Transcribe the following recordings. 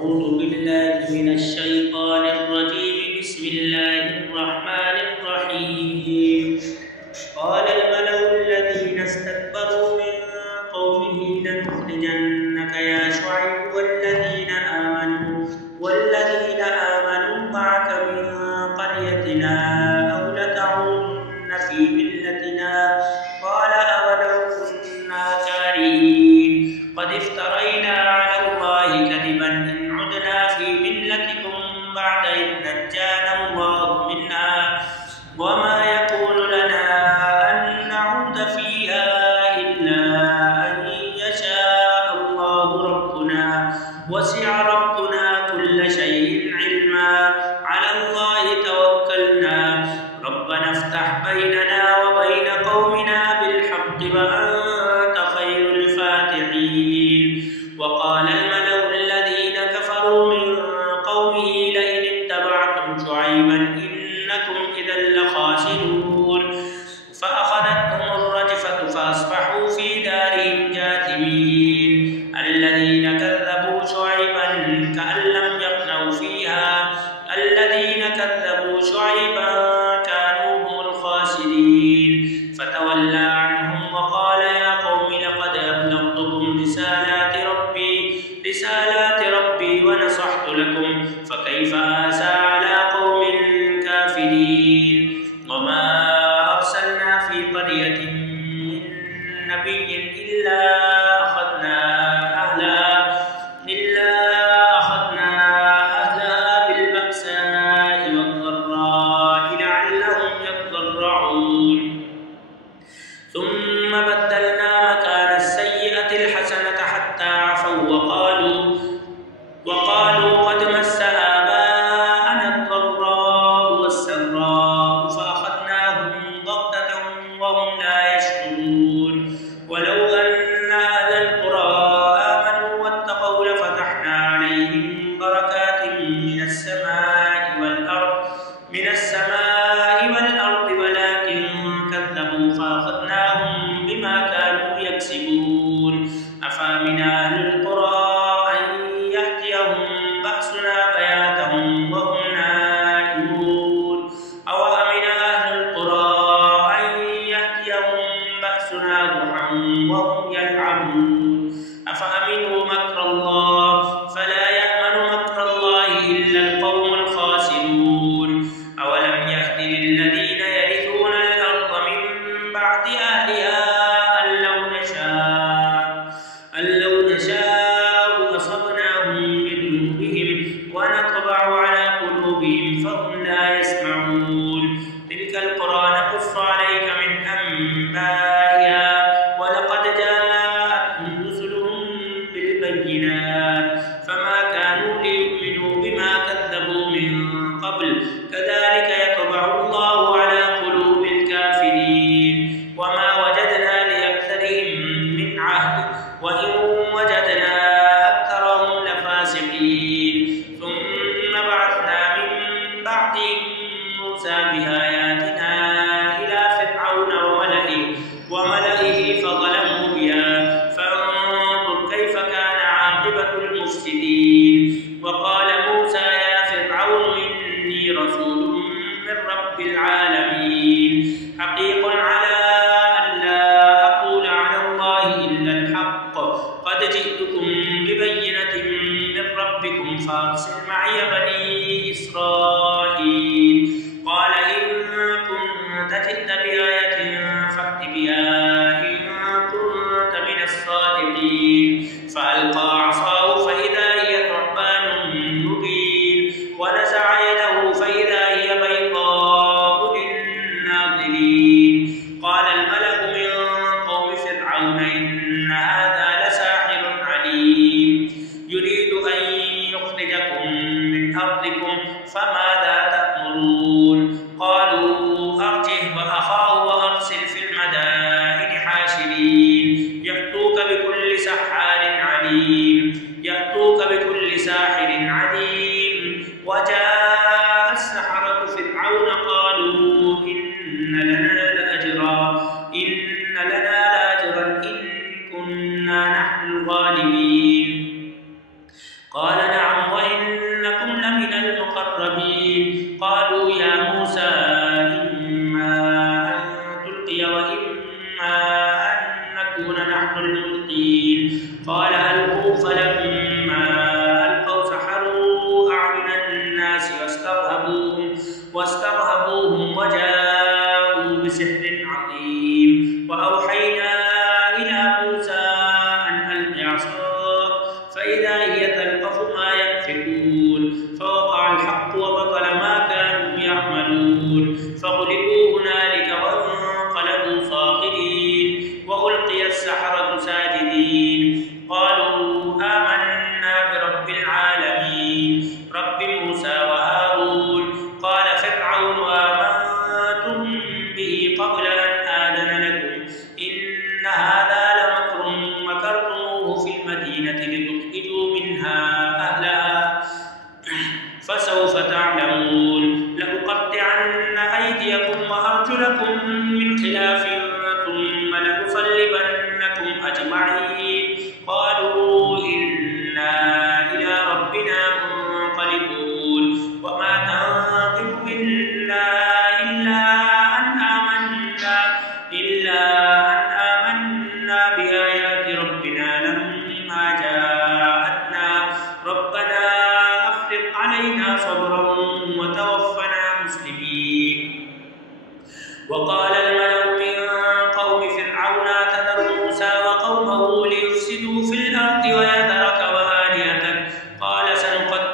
أعوذ بالله من الشيطان الرجيم. بسم الله الرحمن الرحيم. قال الملأ الذين استكبروا من قومه لنخرجنك يا شعيب والذين آمنوا معك من قريتنا أو لتعودن في ملتنا. قال أولو كنا كارهين قد افترينا على الله كذبا إن عدنا في ملتكم بعد إذ نجانا الله منها وما يكون لنا أن نعود فيها إلا أن يشاء الله ربنا وسع ربنا كل شيء علما على الله توكلنا ربنا افتح بيننا وبين قومنا بالحق وأنت خير الفاتحين. وقال الملأ الذين كفروا من قومه لئن اتبعتم شعيبا إنكم إذا لخاسرون. فأخذتهم الرجفة فأصبحوا في دارهم جاثمين. الذين كذبوا شعيبا كأن لم يغنوا فيها الذين كذبوا شعيبا كانوا هم الخاسرين. فتولى عنهم وقال يا قوم لقد أبلغتكم رسالات ربي ونصحت لكم فكيف آسى على قوم كافرين. وما أرسلنا في قرية من نبي إلا أخذنا أهلها بالبأساء والضراء لعلهم يضرعون. ثم بدلنا مكان السيئة الحسنة حتى عفوا وقالوا قد مس آباءنا الضراء والسراء فأخذناهم بغتة وهم لا يشعرون. ولو أن أهل القرى آمنوا واتقوا لفتحنا عليهم بركات من السماء والأرض ولكن كذبوا فأخذناهم بما كانوا يكسبون. أفأمن أهل القرى أن يأتيهم بأسنا بياتا وهم نائمون أوأمن أهل القرى أن يأتيهم بأسنا ضحى وهم يلعبون. أفأمنوا مكر الله فلا يأمن مكر الله إلا القوم الخاسرون. أولم يهد للذين يرثون الأرض من بعد أهلها أن لو نشاء أصبناهم بذنوبهم ونطبع على قلوبهم فهم لا يسمعون. تلك القرى نقص عليك من أنبائها ولقد جاءتهم رسلهم بالبينات فما كانوا ليؤمنوا بما كذبوا من قبل كذلك يطبع الله على قلوب الكافرين. وما وجدنا لأكثرهم من عهد وإن وجدنا أكثرهم لفاسقين. ثم بعثنا من بعدهم موسى بآياتنا إلى فرعون وملئه فظلموا بها فانظر كيف كان عاقبة المفسدين. وقال موسى يا فرعون إني رسول من رب العالمين حقيق على ألا أقول على الله إلا الحق قد جئتكم ببينة من ربكم فأرسل معي بني إسرائيل. قال إن كنت جئت بآية فأت بها إن كنت من الصادقين. فألقى عصاه فإذا هي ثعبان مبين ونزع يده فإذا هي بيضاء للناظرين. قال الملأ من قوم فرعون إن هذا لساحر عليم يريد أن يخرجكم من أرضكم فماذا تأمرون. قالوا أرجه وأخاه وأرسل في المدائن حاشرين يأتوك بكل ساحر عليم. وجاء السحرة فرعون قالوا إن لنا لأجرا إن كنا نحن الغالبين. قال نعم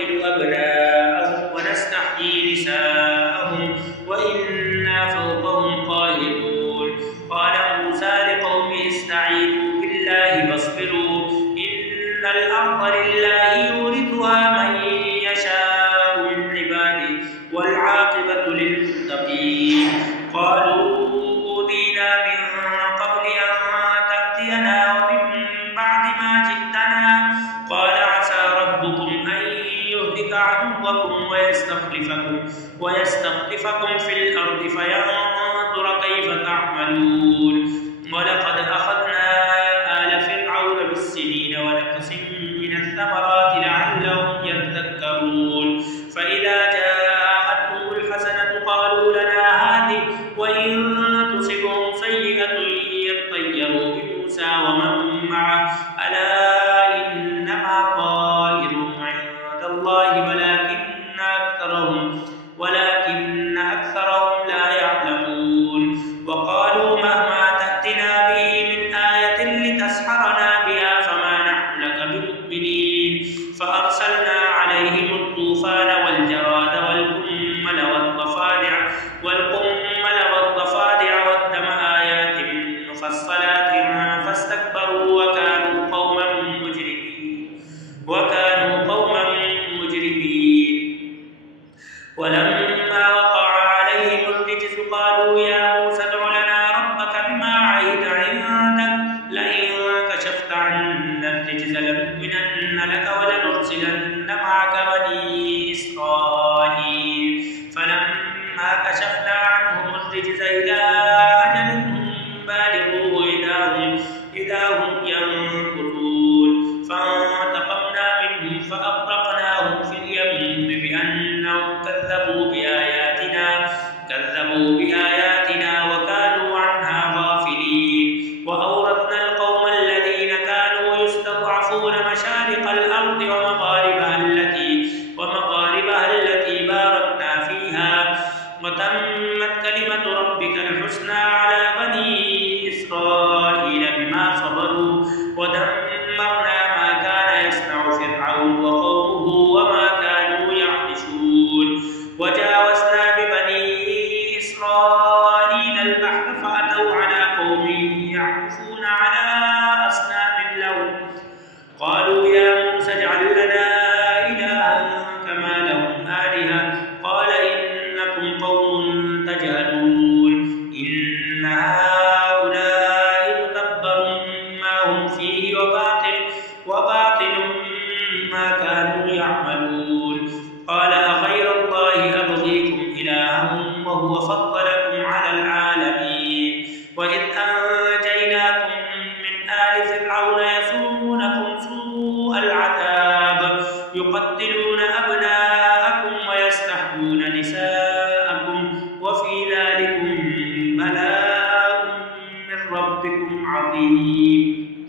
نقتل أبناءهم ونستحيي نساءهم وإنا فوقهم قاهرون. قال موسى لقومه استعينوا بالله واصبروا إن الأرض لله يورثها من يشاء من عباده والعاقبة للمتقين. قالوا أوذينا من قبل أن تأتينا ومن بعد ما جئتنا قال عسى ربكم أن يهلك عدوكم ويستخلفكم في الأرض فينظر كيف تعملون. ولقد أخذنا آل فرعون بالسنين ونقص من الثمرات لعلهم يذكرون. فإذا جاءتهم الحسنة قالوا لنا هذه وإن تصبهم سيئة يطيروا بموسى ومن معه ألا إنما طائرهم عند الله ولكن أكثرهم لا يعلمون. وقالوا مهما تأتنا به من آية لتسحرنا بها فما نحن لك بمؤمنين. فأرسلنا عليهم الطوفان والجراد والضفادع والدم آيات مفصلات فاستكبروا وكانوا قوما مجرمين. ولما وقع عليهم الرجز قالوا يا موسى ادع لنا ربك بما عهد عندك لئن كشفت عنا الرجز لنؤمنن لك ولنرسلن معك بني إسرائيل. فلما كشفنا عنهم الرجز إلى أجل هم بالغوه إذا هم ينكثون. فانتقمنا منهم فأغرقناهم في اليم بأنهم كذبوا بآياتنا وكانوا عنها غافلين. وأورثنا القوم الذين كانوا يستضعفون مشارق الأرض ومغاربها التي باركنا فيها وتمت كلمة ربك الحسنى على بني إسرائيل بما صبروا ودمرنا ما كان يصنع فرعون وقومه وما كانوا يعرشون. وجاوزنا ببني إسرائيل البحر فأتوا على قوم يعكفون على أصنام لهم قالوا يا موسى اجعل لنا إلها كما لهم آلهة قال إنكم قوم تجهلون. إن هؤلاء متبر ما هم فيه وباطل ما كانوا يعملون. قال أغير الله أبغيكم إلها وهو فضلكم على العالمين. وإذ أنجيناكم من آل فرعون يسومونكم سوء العذاب يقتلون أبناءكم ويستحيون نساءكم وفي ذلكم بلاء من ربكم عظيم.